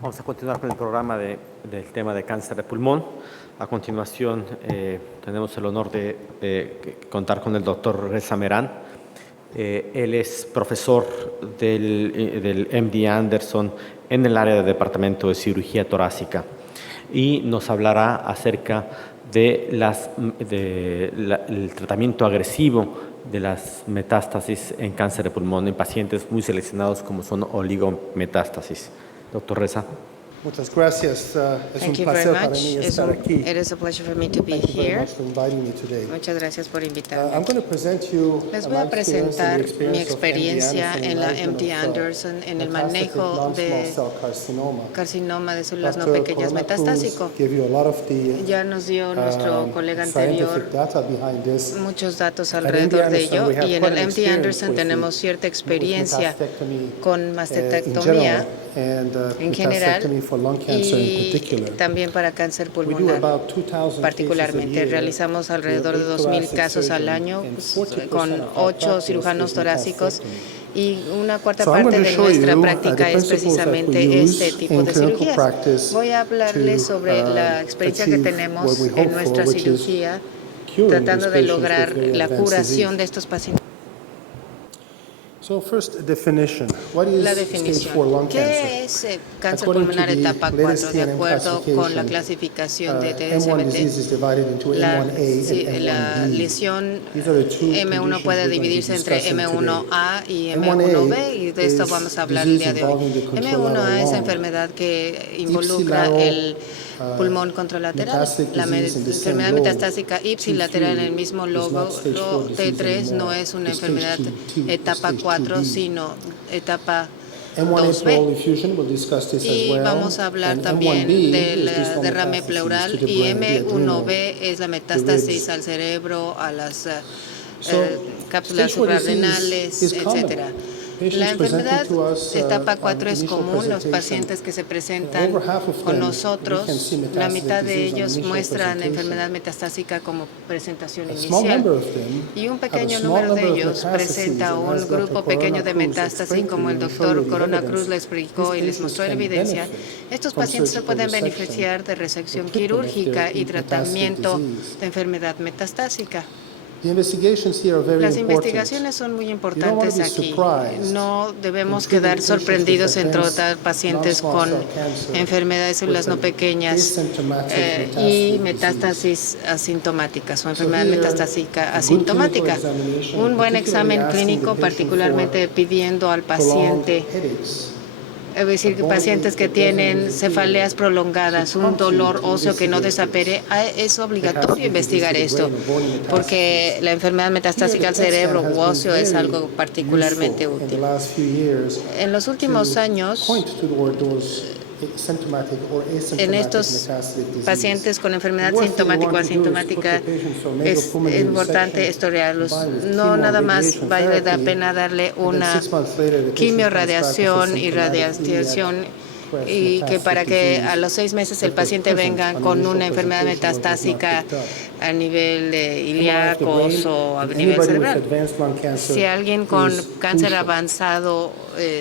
Vamos a continuar con el programa del tema de cáncer de pulmón. A continuación, tenemos el honor de contar con el doctor Reza Meran. Él es profesor del MD Anderson en el área del Departamento de Cirugía Torácica y nos hablará acerca de el tratamiento agresivo de las metástasis en cáncer de pulmón en pacientes muy seleccionados como son oligometástasis. Doctor Reza. Muchas gracias. Es un placer para mí estar aquí. It is a pleasure for me to be Thank you very here. much for inviting me today. Muchas gracias por I'm invitarme. going to present you Les voy a my experience and presentar the mi experience of experiencia MD en la Anderson MD Anderson en el metastatic manejo non-small de cell carcinoma. carcinoma de células no Dr. pequeñas Corona Cruz metastásico. gave you a lot of the Ya nos dio nuestro colega anterior scientific data behind this. muchos datos At MD alrededor de Anderson, ello we have y en quite el an MD experience Anderson with tenemos cierta experiencia mastectomy, con in mastectomía general, and en general mastectomy for lung cancer in y particular. también para cáncer We do pulmonar. about 2,000 Particularmente cases a year. realizamos alrededor We de have 2.000 thoracic casos al surgeons, año and pues, 40% con of our 8 practice cirujanos is torácicos mastectomy. y una cuarta So I'm parte going to de show nuestra you, práctica the es principles that we precisamente use este tipo in de clinical cirugías. practice Voy a hablarles sobre la experiencia que achieve what tenemos we en hope nuestra for, which is cirugía curing tratando these de patients with lograr very la advanced curación disease. de estos pacientes. So first, definition. What is La stage 4 lung definición. cancer? ¿Qué es cáncer According to pulmonar the etapa latest 4? De TNM acuerdo con la classification, clasificación de M1 disease is TSMT, divided into la, M1A and la M1B. lesión These are the two M1 conditions puede we're going to be dividirse entre discussing today. M1A y M1A M1B y de esto is vamos a hablar el disease día de hoy. involving the M1A es contralateral enfermedad que involucra ipsilateral, el pulmón contralateral. metastatic La disease in the same enfermedad lobe. metastásica ipsilateral en el mismo T3 is logo. not stage 4 disease T3 no anymore. es una It's stage enfermedad 2T, etapa stage 4, 2B. sino etapa M1A 2B. pleural effusion, we'll discuss this as Y well. vamos a hablar And también M1B del is distal derrame metastases pleural to the y brain, the adrenal, M1B es la the metástasis ribs. al cerebro, a las So, cápsulas stage 4 disease suprarrenales, is common. etcétera. Patients La enfermedad presenting to us, etapa 4 on es initial común. Los presentation, pacientes que se presentan over half of con them, we nosotros, can see la metastatic mitad de disease on ellos initial muestran presentation. enfermedad metastásica como presentación A small inicial. number of them Y un have a pequeño small número de number of ellos metastases, presenta and un as Dr. grupo Corona pequeño de Cruz metástasis, explained to como el you and showed you doctor the Corona evidence, Cruz le explicó these y les patients mostró la can evidencia. benefit Estos from pacientes se surgical pueden resection beneficiar de resección or treatment of their quirúrgica y metastatic tratamiento disease. de enfermedad metastásica. The investigations here are very Las important. investigaciones son muy You don't want importantes to be aquí. surprised No debemos in treating quedar patients with sorprendidos en advanced tratar pacientes non-small con cell cancer enfermedades de células with no pequeñas asymptomatic y metastatic metástasis asintomáticas o So enfermedad here, metastásica a good asintomática. clinical examination, Un buen particularly examen asking the clínico, patient particularmente for pidiendo al prolonged paciente, headaches, es decir, que bone pacientes ache que that doesn't tienen disappear, cefaleas prolongadas, should un prompt you dolor to óseo que no investigate desapere, es obligatorio metastatic investigar disease to the esto, brain or bone metastases. porque la enfermedad metastásica Here, al the PET cerebro scan has u been óseo es very algo particularmente useful in the útil. last few years En los últimos to años, point toward those symptomatic or en asymptomatic estos metastatic disease. pacientes con enfermedad The worst thing you sintomática o want to do is put asintomática, the patients on es nasopulmonary importante resection historiarlos. combined with No chemo nada and más radiation vale la therapy, pena darle and then una 6 months later, the patient quimio, comes back with radiación y symptomatic radiación iliac y que para metastatic que disease a los 6 meses el that was paciente present venga on con initial una enfermedad presentation but was not metastásica picked up. a nivel MRI of the ilíacos brain o a in nivel anybody with cerebral. advanced lung cancer Si alguien con is cáncer crucial. avanzado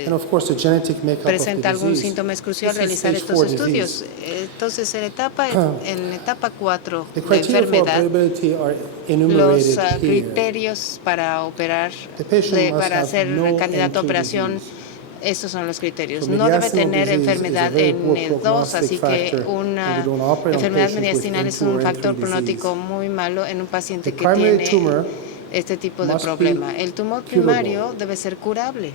And of course, the genetic makeup of the presenta algún disease. síntoma, es crucial This is realizar stage estos 4 estudios. disease. Entonces, en etapa 4 The de criteria for enfermedad, operability are los enumerated here. criterios para operar, The patient must para have ser no candidato a N2 operación, disease. estos son los criterios. So No debe mediastinal tener disease is a enfermedad very poor N2, así prognostic que factor, and una we don't operate on enfermedad patients with mediastinal es N2 un or factor N3 pronóstico disease. muy malo en un paciente The que primary tiene tumor este tipo de must be problema. El tumor curable. primario debe ser curable.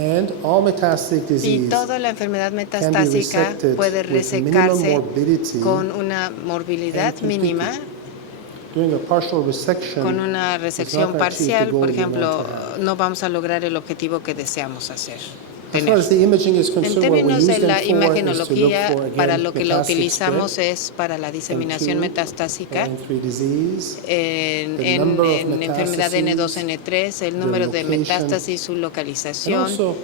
And all metastatic Y disease toda la enfermedad can be metastásica resected puede with minimal resecarse morbidity con una morbilidad and completely. mínima, Doing a partial resection con una is not resección gonna achieve the parcial, goal por you want ejemplo, to have. no vamos a lograr el objetivo que deseamos hacer. As far as the imaging is En concerned, what we términos use de them la for is to look imagenología, for, para again, lo que la metastatic utilizamos spread, es para la diseminación N2 metastásica or N3 disease, en, the en- number of en enfermedad metastases, N2, N3, el their número de location, metástasis, su and localización also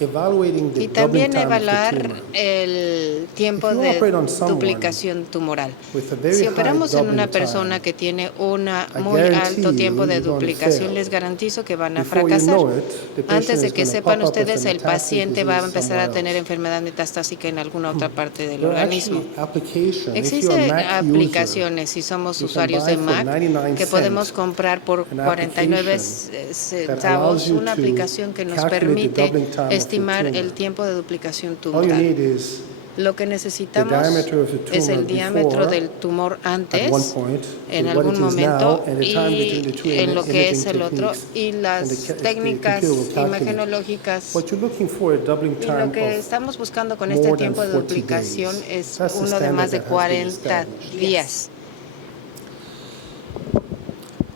evaluating the y doubling también time of the evaluar tumor. el tiempo If you de operate on someone duplicación tumoral. with a very Si high operamos en una doubling persona time, que tiene un I muy guarantee alto tiempo de you're going to duplicación, fail. les garantizo que van a Before you fracasar. know it, the patient Antes de is que going to sepan pop up with ustedes, a el metastatic paciente va a disease empezar a somewhere tener else. enfermedad metastásica en alguna otra parte del There are organismo. actually applications. If you're a Existen Mac user, aplicaciones, si somos you can usuarios buy de for Mac, 99 que podemos cents comprar por an 49 application that centavos allows you una to aplicación que nos calculate the permite doubling time of your estimar el tumor. tiempo de duplicación All you tumoral. need is Lo que the necesitamos diameter of the es tumor el diámetro before, del tumor at one antes, point, en to what algún it is now, momento, and the time between the y two en lo que es imaging el otro, techniques, y and las the técnicas computer will calculate. imagenológicas. What you're looking for a doubling Y time lo que of estamos buscando con este more than tiempo de 40 duplicación days. es That's the uno de más de standard that has been 40 established. días.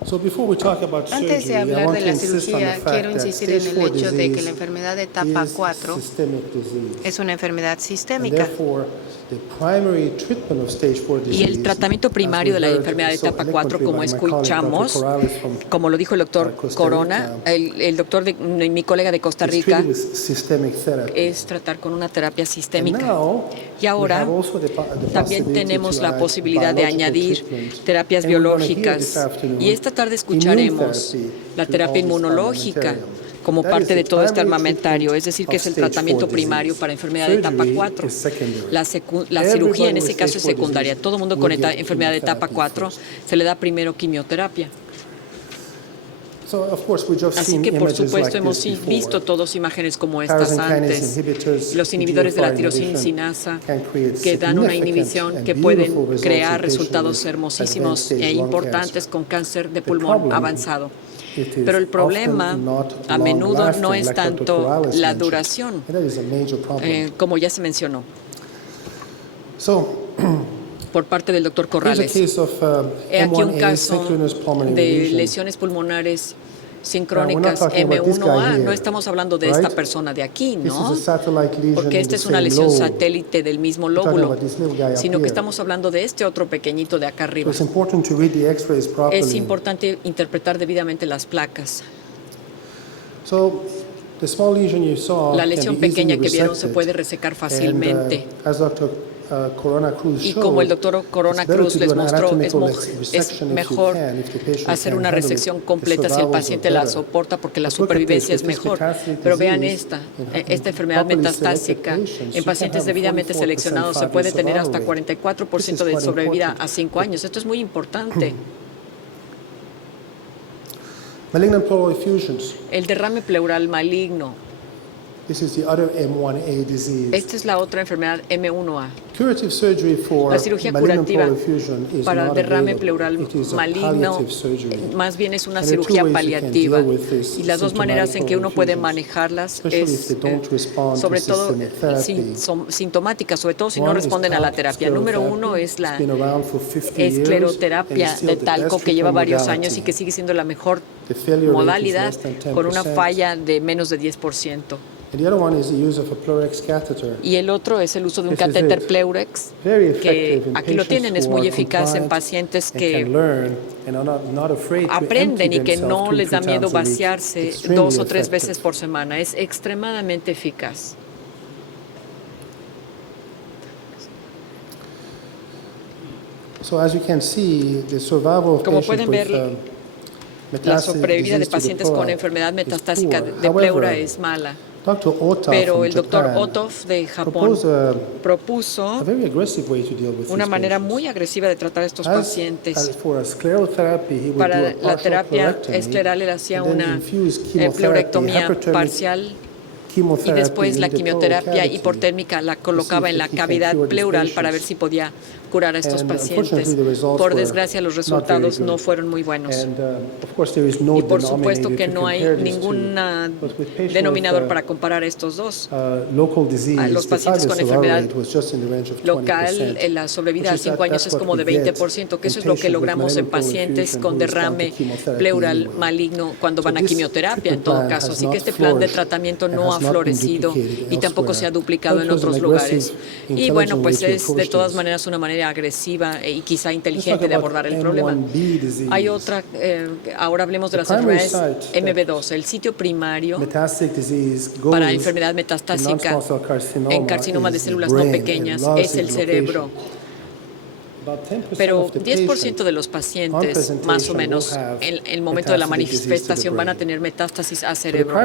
So before we talk about Antes de surgery, I hablar want de to la insist on the cirugía, fact quiero that insistir en stage el 4 hecho de que la disease enfermedad de etapa is 4 systemic disease. es una enfermedad And sistémica. therefore, the primary treatment of stage 4 Y disease, el tratamiento primario de la enfermedad de etapa 4, como escuchamos, como lo dijo el doctor Corona, el doctor mi colega de Costa Rica, es tratar con una terapia sistémica. Y ahora también tenemos la posibilidad de añadir terapias biológicas. Y esta tarde escucharemos la terapia inmunológica como parte de todo este armamentario, es decir, que es el tratamiento primario para enfermedad de etapa 4. La cirugía en ese caso es secundaria. Todo el mundo con enfermedad de etapa 4 se le da primero quimioterapia. Así que, por supuesto, hemos visto todas imágenes como estas antes. Los inhibidores de la tirosina sinasa que dan una inhibición que pueden crear resultados hermosísimos e importantes con cáncer de pulmón avanzado. Pero el problema a menudo no es tanto la duración, como ya se mencionó por parte del doctor Corrales. He aquí un caso de lesiones pulmonares sincrónicas M1A. No estamos hablando de esta persona de aquí, ¿no? Porque esta es una lesión satélite del mismo lóbulo, sino que estamos hablando de este otro pequeñito de acá arriba. Es importante interpretar debidamente las placas. La lesión pequeña que vieron se puede resecar fácilmente. Y como el doctor Corona Cruz les mostró, es mejor hacer una resección completa si el paciente la soporta, porque la supervivencia es mejor. Pero vean esta enfermedad metastásica en pacientes debidamente seleccionados se puede tener hasta 44% de sobrevida a 5 años. Esto es muy importante. El derrame pleural maligno. Esta es la otra enfermedad M1A. La cirugía curativa para derrame pleural maligno más bien es una cirugía paliativa, y las dos maneras en que uno puede manejarlas es sobre todo sintomáticas, sobre todo si no responden a la terapia. Número uno es la escleroterapia de talco, que lleva varios años y que sigue siendo la mejor modalidad, con una falla de menos de 10%. Y el otro es el uso de un catéter Pleurex, que aquí lo tienen, es muy eficaz en pacientes que aprenden y que no les da miedo vaciarse 2 o 3 veces por semana. Es extremadamente eficaz. Como pueden ver, la sobrevida de pacientes con enfermedad metastásica de pleura es mala. Pero el doctor Otov de Japón propuso una manera muy agresiva de tratar a estos pacientes. Para la terapia escleral, él hacía una pleurectomía parcial y después la quimioterapia hipotérmica la colocaba en la cavidad pleural para ver si podía curar a estos pacientes. Por desgracia, los resultados no fueron muy buenos. Y por supuesto que no hay ningún denominador para comparar estos dos. A los pacientes con enfermedad local, la sobrevida a 5 años es como de 20%, que eso es lo que logramos en pacientes con derrame pleural maligno cuando van a quimioterapia, en todo caso. Así que este plan de tratamiento no ha florecido y tampoco se ha duplicado en otros lugares. Y bueno, pues es de todas maneras una manera manera agresiva y quizá inteligente de abordar el problema. Hay otra, ahora hablemos de las enfermedades MB2, el sitio primario para enfermedad metastásica en carcinoma de células no pequeñas es el cerebro. Pero 10% de los pacientes, más o menos, en el momento de la manifestación van a tener metástasis a cerebro.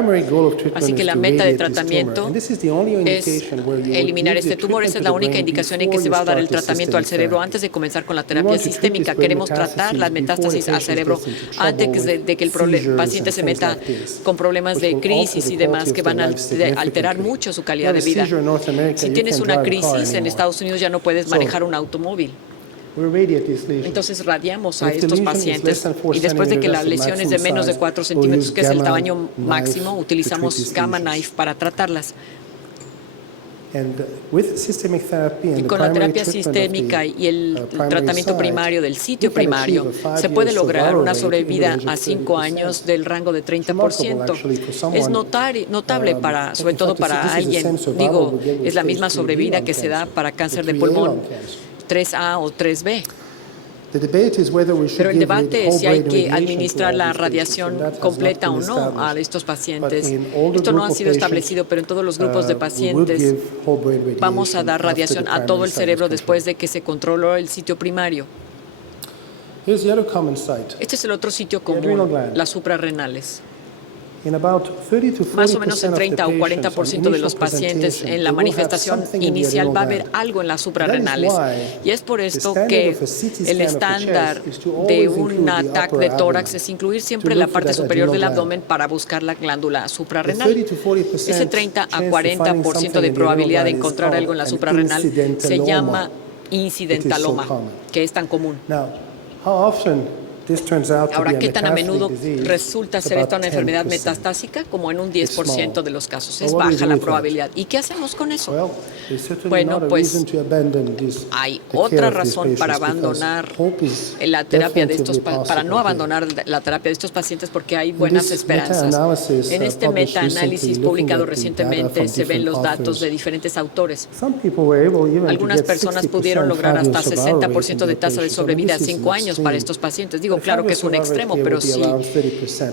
Así que la meta de tratamiento es eliminar este tumor. Esa es la única indicación en que se va a dar el tratamiento al cerebro antes de comenzar con la terapia sistémica. Queremos tratar las metástasis al cerebro antes de que el paciente se meta con problemas de crisis y demás que van a alterar mucho su calidad de vida. Si tienes una crisis en Estados Unidos ya no puedes manejar un automóvil. Entonces radiamos a estos pacientes y después de que la lesión es de menos de 4 centímetros, que es el tamaño máximo, utilizamos Gamma Knife para tratarlas. Y con la terapia sistémica y el tratamiento primario del sitio primario, se puede lograr una sobrevida a 5 años del rango de 30%. Es notable, sobre todo para alguien, es la misma sobrevida que se da para cáncer de pulmón 3A o 3B. Pero el debate es si hay que administrar la radiación completa o no a estos pacientes. Esto no ha sido establecido, pero en todos los grupos de pacientes vamos a dar radiación a todo el cerebro después de que se controló el sitio primario. Este es el otro sitio común, las suprarrenales. Más o menos en 30 o 40% de los pacientes en la manifestación inicial va a haber algo en las suprarrenales. Y es por esto que el estándar de un ataque de tórax es incluir siempre la parte superior del abdomen para buscar la glándula suprarrenal. Ese 30 a 40% de probabilidad de encontrar algo en la suprarrenal se llama incidentaloma, que es tan común. Ahora, ¿qué tan a menudo resulta ser esta una enfermedad metastásica? Como en un 10% de los casos. Es baja la probabilidad. ¿Y qué hacemos con eso? Bueno, pues hay otra razón para abandonar la terapia de estos para no abandonar la terapia de estos pacientes, porque hay buenas esperanzas. En este metaanálisis publicado recientemente se ven los datos de diferentes autores. Algunas personas pudieron lograr hasta 60% de tasa de sobrevida a 5 años para estos pacientes. Claro que es un extremo, pero sí,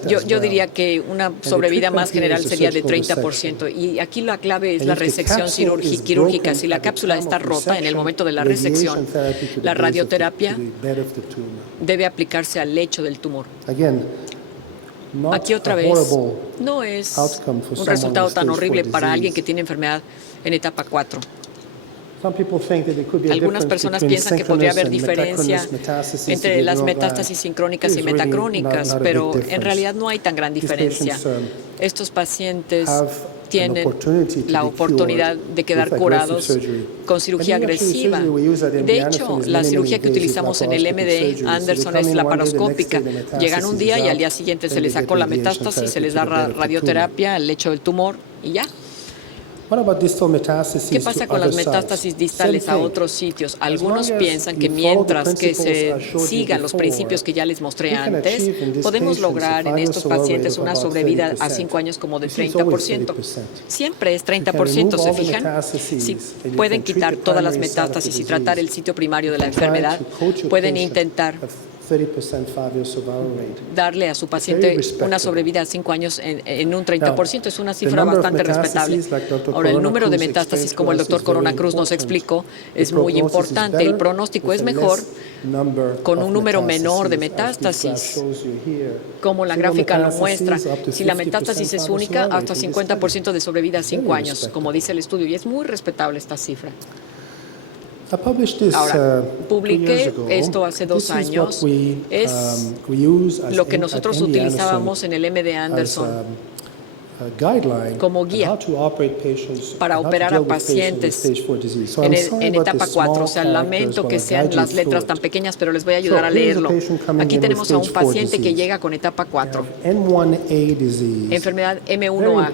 yo diría que una sobrevida más general sería de 30%. Y aquí la clave es la resección quirúrgica. Si la cápsula está rota en el momento de la resección, la radioterapia debe aplicarse al lecho del tumor. Aquí otra vez, no es un resultado tan horrible para alguien que tiene enfermedad en etapa 4. Algunas personas piensan que podría haber diferencia entre las metástasis sincrónicas y metacrónicas, pero en realidad no hay tan gran diferencia. Estos pacientes tienen la oportunidad de quedar curados con cirugía agresiva. De hecho, la cirugía que utilizamos en el MD Anderson es laparoscópica. Llegan un día y al día siguiente se les sacó la metástasis, se les da radioterapia al lecho del tumor y ya. ¿Qué pasa con las metástasis distales a otros sitios? Algunos piensan que mientras que se sigan los principios que ya les mostré antes, podemos lograr en estos pacientes una sobrevida a 5 años como de 30%. Siempre es 30%, ¿se fijan? Si pueden quitar todas las metástasis y tratar el sitio primario de la enfermedad, pueden intentar darle a su paciente una sobrevida a 5 años en un 30%. Es una cifra bastante respetable. Ahora, el número de metástasis, como el doctor Corona Cruz nos explicó, es muy importante. El pronóstico es mejor con un número menor de metástasis, como la gráfica lo muestra. Si la metástasis es única, hasta 50% de sobrevida a 5 años, como dice el estudio, y es muy respetable esta cifra. Ahora, publiqué esto hace 2 años. Es lo que nosotros utilizábamos en el MD Anderson como guía para operar a pacientes en etapa 4. O sea, lamento que sean las letras tan pequeñas, pero les voy a ayudar a leerlo. Aquí tenemos a un paciente que llega con etapa 4, enfermedad M1A.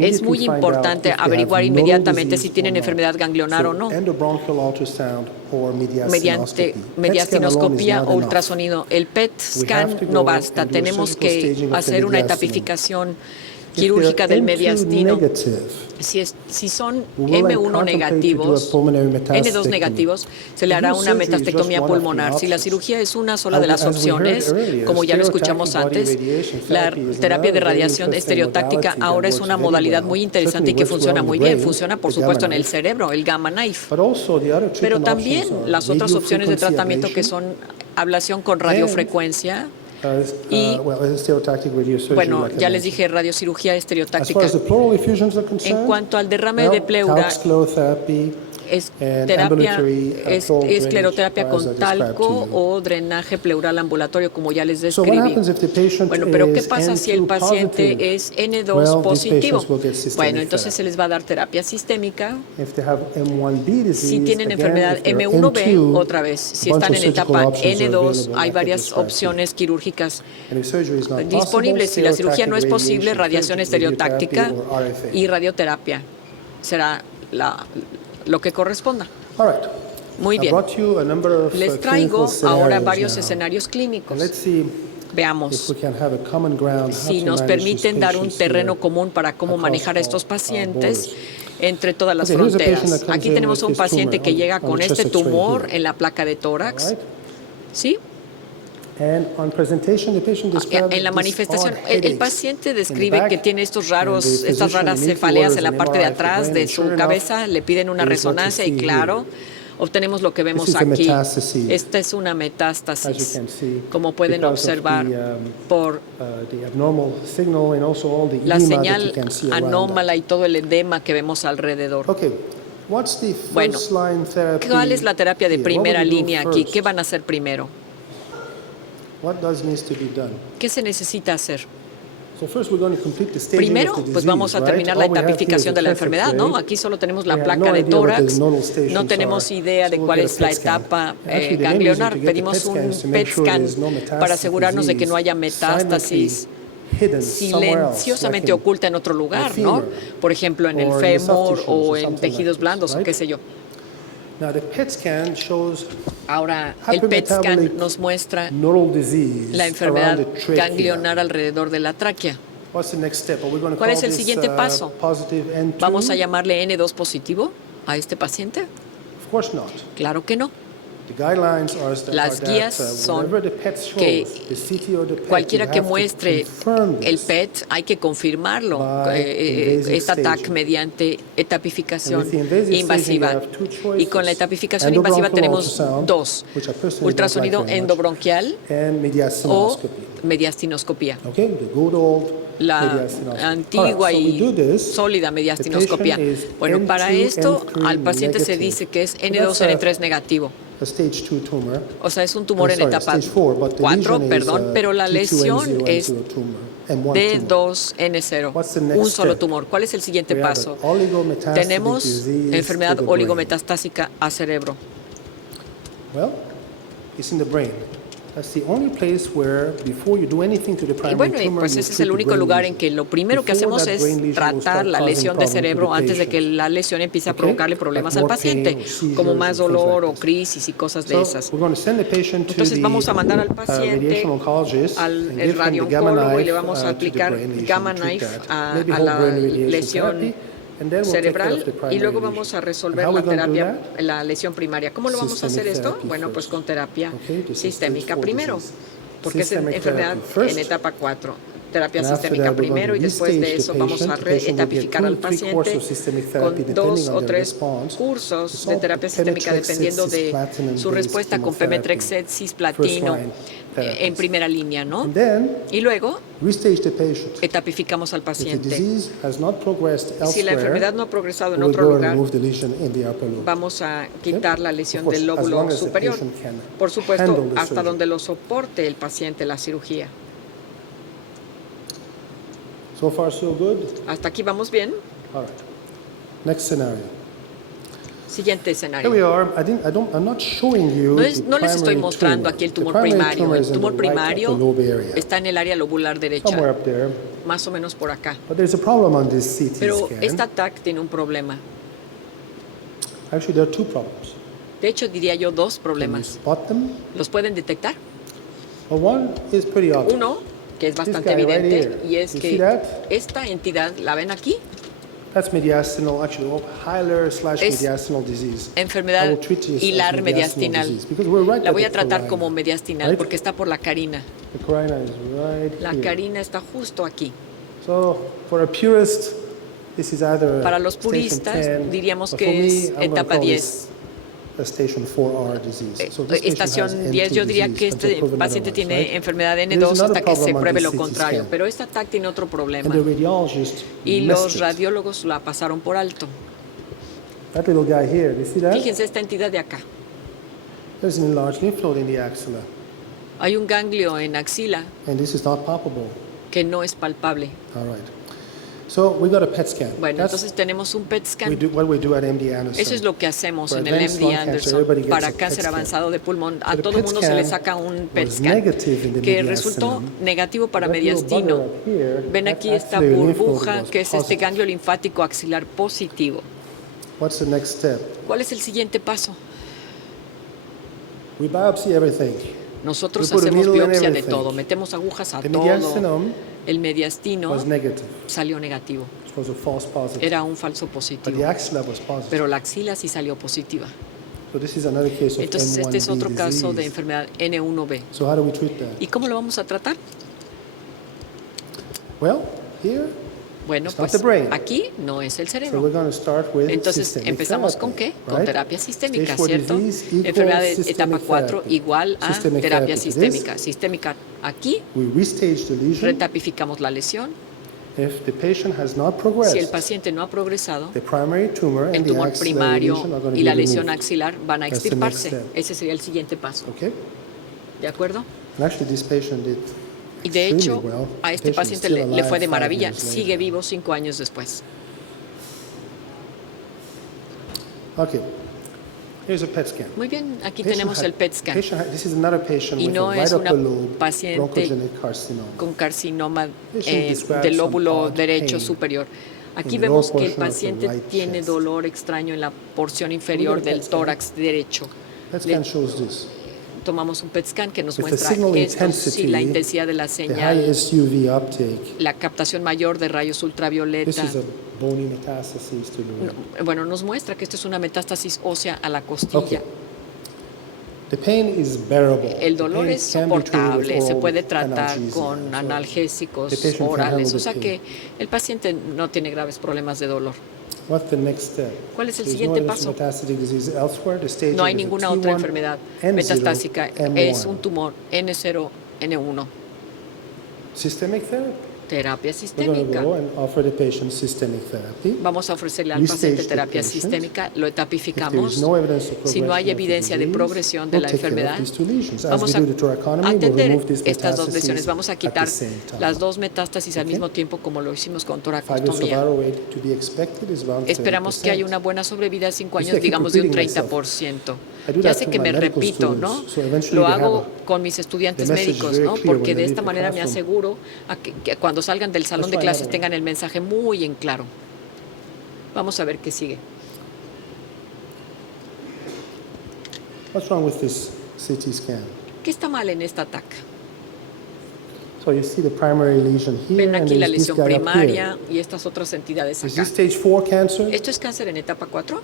Es muy importante averiguar inmediatamente si tienen enfermedad ganglionar o no, mediante mediastinoscopía o ultrasonido. El PET scan no basta, tenemos que hacer una etapificación quirúrgica del mediastino. Si son M1 negativos, N2 negativos, se le hará una metastectomía pulmonar. Si la cirugía es una sola de las opciones, como ya lo escuchamos antes, la terapia de radiación estereotáctica ahora es una modalidad muy interesante y que funciona muy bien. Funciona, por supuesto, en el cerebro, el Gamma Knife. Pero también las otras opciones de tratamiento que son ablación con radiofrecuencia y, bueno, ya les dije radiocirugía estereotáctica. En cuanto al derrame de pleura, es escleroterapia con talco o drenaje pleural ambulatorio, como ya les describí. Bueno, pero ¿qué pasa si el paciente es N2 positivo? Bueno, entonces se les va a dar terapia sistémica. Si tienen enfermedad M1B, otra vez. Si están en etapa N2, hay varias opciones quirúrgicas disponibles. Si la cirugía no es posible, radiación estereotáctica y radioterapia será lo que corresponda. Muy bien. Les traigo ahora varios escenarios clínicos. Veamos si nos permiten dar un terreno común para cómo manejar a estos pacientes entre todas las fronteras. Aquí tenemos a un paciente que llega con este tumor en la placa de tórax. ¿Sí? En la manifestación, el paciente describe que tiene estas raras cefaleas en la parte de atrás de su cabeza, le piden una resonancia y claro, obtenemos lo que vemos aquí. Esta es una metástasis, como pueden observar por la señal anómala y todo el edema que vemos alrededor. Bueno, ¿cuál es la terapia de primera línea aquí? ¿Qué van a hacer primero? ¿Qué se necesita hacer? Primero, pues vamos a terminar la etapificación de la enfermedad, ¿no? Aquí solo tenemos la placa de tórax, no tenemos idea de cuál es la etapa ganglionar. Pedimos un PET scan para asegurarnos de que no haya metástasis silenciosamente oculta en otro lugar, ¿no? Por ejemplo, en el fémur o en tejidos blandos o qué sé yo. Ahora, el PET scan nos muestra la enfermedad ganglionar alrededor de la tráquea. ¿Cuál es el siguiente paso? ¿Vamos a llamarle N2 positivo a este paciente? Claro que no. Las guías son que cualquiera que muestre el PET hay que confirmarlo, esta TAC mediante etapificación invasiva. Y con la etapificación invasiva tenemos dos, ultrasonido endobronquial o mediastinoscopía. La antigua y sólida mediastinoscopía. Bueno, para esto al paciente se dice que es N2, N3 negativo. O sea, es un tumor en etapa 4, pero la lesión es D2N0, un solo tumor. ¿Cuál es el siguiente paso? Tenemos enfermedad oligometastásica a cerebro. Y bueno, pues ese es el único lugar en que lo primero que hacemos es tratar la lesión de cerebro antes de que la lesión empiece a provocarle problemas al paciente, como más dolor o crisis y cosas de esas. Entonces vamos a mandar al paciente al radiooncólogo y le vamos a aplicar Gamma Knife a la lesión cerebral y luego vamos a resolver la lesión primaria. ¿Cómo lo vamos a hacer esto? Bueno, pues con terapia sistémica primero, porque es enfermedad en etapa 4. Terapia sistémica primero y después de eso vamos a reetapificar al paciente con 2 o 3 cursos de terapia sistémica dependiendo de su respuesta con pemetrexed, cisplatino en primera línea, ¿no? Y luego etapificamos al paciente. Si la enfermedad no ha progresado en otro lugar, vamos a quitar la lesión del lóbulo superior, por supuesto, hasta donde lo soporte el paciente la cirugía. So far, so good. Hasta aquí vamos bien. All right. Next scenario. Siguiente escenario. Here we are. I'm not showing you no les estoy mostrando aquí el tumor primario. El tumor primario está en el área lobular derecha, más o menos por acá. But there's a problem on this CT Pero scan. esta TAC tiene un problema. Actually, there are two problems. De hecho, diría yo 2 Can you problemas. spot them? ¿Los pueden detectar? Well, one is pretty obvious. Uno que es bastante guy right evidente, here. y es You see que that? esta entidad, ¿la ven aquí? That's mediastinal, actually, hilar Es mediastinal disease. I enfermedad will treat this as hilar mediastinal mediastinal. disease because we're right La at voy the a tratar carina, como mediastinal right? porque está por la carina. The carina is right La here. carina está justo aquí. So, for a purist, this is either Para los station puristas 10, diríamos but que for me, es I'm gonna etapa call 10. this a station 4R disease. So this patient has Estación 10, yo N2 diría que disease until este proven paciente otherwise, tiene right? enfermedad There's N2 another hasta que se problem on pruebe this lo CT contrario, scan. pero esta TAC tiene otro problema And the radiologist y missed los it. radiólogos la pasaron por alto. That little guy here, you see that? Fíjense esta entidad de acá. There's an enlarged lymph node in the axilla, Hay un ganglio en axila and this is not palpable. que no es palpable. All right. So we got a PET scan. Bueno, That's entonces tenemos un PET scan. what we do at MD Anderson. Eso es lo que hacemos For en el advanced MD lung cancer, Anderson everybody gets para a PET cáncer scan. avanzado de pulmón. A So the todo PET mundo se le scan saca un PET was scan negative in the que mediastinum. resultó negativo para That little mediastino. bugger up here, Ven that's aquí esta actually a lymph node burbuja was que es este positive. ganglio linfático axilar positivo. What's the next step? ¿Cuál es el siguiente paso? We biopsy everything. Nosotros We put a hacemos needle in biopsia de everything. todo, metemos agujas a The todo. mediastinum El mediastino was negative. salió negativo, It was a false positive. era un falso But the positivo, axilla was positive. pero la axila sí salió positiva. So this is another case of Entonces este es M1B otro caso de disease. enfermedad N1B. So how do we treat that? ¿Y cómo lo vamos a tratar? Well, here, Bueno, it's not pues the brain. aquí no es el So we're cerebro. going to start with Entonces systemic empezamos therapy, con qué? Con right? terapia sistémica, Stage 4 ¿cierto? disease equals Enfermedad de systemic etapa 4 therapy. igual a Systemic terapia therapy. sistémica. Sistémica aquí, We restage the lesion. retapificamos la lesión. If the patient has not Si el progressed, paciente no ha progresado, the primary tumor el and the tumor axillary primario lesion are going to y be la lesión removed. axilar van a That's the next extirparse. step. Ese sería el siguiente paso. Okay? ¿De acuerdo? And actually, this patient did Y de extremely hecho, well. a The este patient is paciente still le alive fue de 5 maravilla. years Sigue later. vivo 5 años después. Okay. Here's a PET scan. Muy bien, aquí Patient tenemos had- el PET scan This is another patient Y with no a es right una upper lobe paciente bronchogenic carcinoma. con carcinoma Patient describes del some lóbulo odd derecho pain superior. Aquí in the vemos lower que el portion of the paciente right tiene chest. dolor extraño en la porción inferior get a del PET scan. tórax derecho. PET Le scan shows this. tomamos un PET scan que nos With the muestra signal esto, intensity, sí, la intensidad de la The high señal, SUV uptake. la captación mayor de rayos This ultravioleta. is a bony metastasis to the No, bueno, nos muestra que esto es una metástasis ósea a la costilla. Okay. The pain is bearable. El The dolor pain es can be treated with soportable, se oral puede tratar analgesia. con So analgésicos the patient can orales, handle o sea the que el paciente no tiene graves problemas de dolor. what's the next step? ¿Cuál es el There's siguiente no paso? metastatic disease elsewhere. The staging No hay is a ninguna T1, otra enfermedad N0, metastásica, M1. es un tumor N0, N1. Systemic therapy. Terapia We're going to sistémica. go and offer the patient systemic therapy. Vamos a ofrecerle al Restage paciente the terapia patient. sistémica, lo If there etapificamos. is no evidence of Si no hay progression of the evidencia de disease, progresión de we'll la take care of enfermedad, these two lesions. As vamos we do the thoracotomy, a we'll atender remove these estas dos metastases lesiones. Vamos a at the quitar same time. las dos metástasis al Okay. mismo tiempo como lo hicimos con 5 years toracostomía. survival rate to be expected is around Esperamos que haya 30%. una buena sobrevida de 5 You see, años, I keep digamos de un repeating myself. 30%. I do Ya that sé to que my me medical repito, ¿no? students, so eventually Lo they have hago con mis estudiantes the message is médicos, very ¿no? clear Porque when de they esta leave the manera me classroom. aseguro a que cuando salgan del salón Let's de try clases another tengan el mensaje muy en claro. Vamos a ver qué sigue. What's wrong with this CT scan? ¿Qué está mal en esta TAC? So you see the primary lesion here, Ven and aquí la there's this lesión guy up here. primaria y estas otras entidades Is acá. this stage 4 cancer? ¿Esto es cáncer en etapa 4?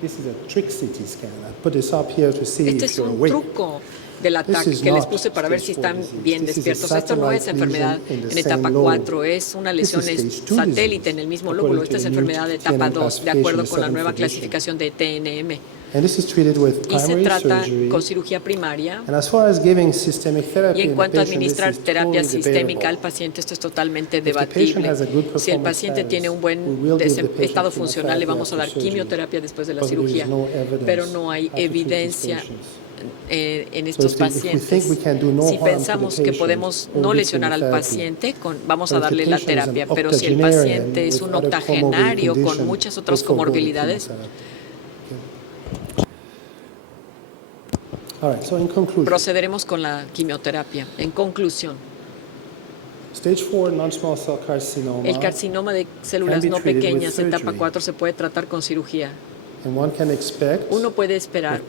This is a trick CT scan. I put this up here to see Este if es you're un awake. truco del ataque This is que les not puse para ver si stage están 4 disease. bien This is a despiertos. Esto no es satellite enfermedad lesion in the en etapa same lobe. 4, es una lesión This is stage 2 satélite disease, en el mismo according lóbulo. to Esta es the new enfermedad de etapa TNM 2, de acuerdo con la classification, nueva 7th edition. clasificación de TNM. And this is treated with Y se primary trata surgery. con cirugía primaria. And as far as giving systemic therapy Y en in the cuanto a patient, this administrar is terapia totally sistémica al debatable. paciente, esto es totalmente If the patient debatible. has a good Si el performance paciente status, tiene un we buen will give the patient estado funcional, le vamos a dar chemotherapy after quimioterapia después de la But there is cirugía. no evidence Pero no hay how to treat these evidencia patients. en So estos if we pacientes. think we can do no Si harm to the pensamos que patient, podemos we'll no give lesionar al chemotherapy. paciente, vamos a But if the darle la patient is an terapia. Pero si el octogenarian paciente es with un other comorbid octogenario con condition, muchas otras we'll forgo the comorbilidades, chemotherapy. All right, so in conclusion, procederemos con la quimioterapia. En conclusión, stage 4 non-small cell carcinoma el carcinoma de células be no treated with pequeñas, etapa surgery. 4, se puede tratar con cirugía. Uno puede esperar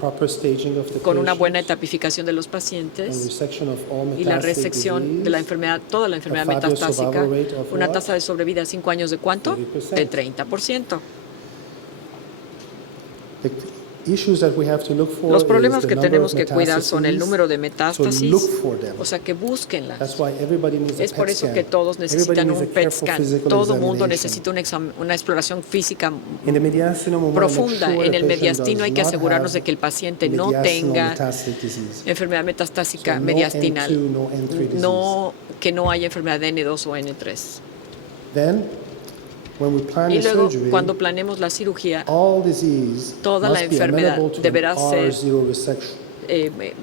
con una buena etapificación de los pacientes y la resección de la enfermedad, toda la enfermedad metastásica, una tasa de sobrevida a 5 años de ¿cuánto? De 30%. Los problemas que tenemos que cuidar son el número de metástasis, o sea, que búsquenlas. Es por eso que todos necesitan un PET scan. Todo mundo necesita una exploración física profunda. En el mediastino hay que asegurarnos de que el paciente no tenga enfermedad metastásica mediastinal, que no haya enfermedad de N2 o N3. Y luego, cuando planeemos la cirugía, toda la enfermedad deberá ser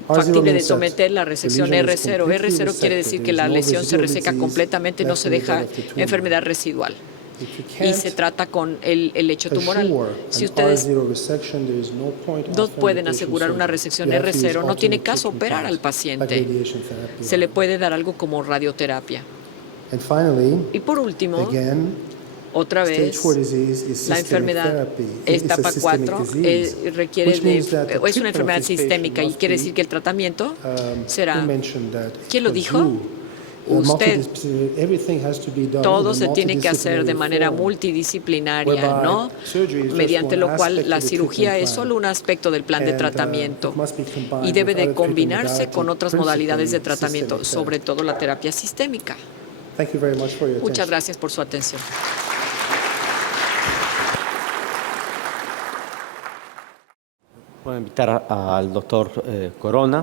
factible de someter la resección R0. R0 quiere decir que la lesión se reseca completamente, no se deja enfermedad residual y se trata con el lecho tumoral. Si ustedes no pueden asegurar una resección R0, no tiene caso operar al paciente. Se le puede dar algo como radioterapia. Y por último, otra vez, la enfermedad etapa 4 es una enfermedad sistémica y quiere decir que el tratamiento será, ¿quién lo dijo? Usted. Todo se tiene que hacer de manera multidisciplinaria, ¿no? Mediante lo cual la cirugía es solo un aspecto del plan de tratamiento y debe de combinarse con otras modalidades de tratamiento, sobre todo la terapia sistémica. Muchas gracias por su atención. Puedo invitar al doctor Corona,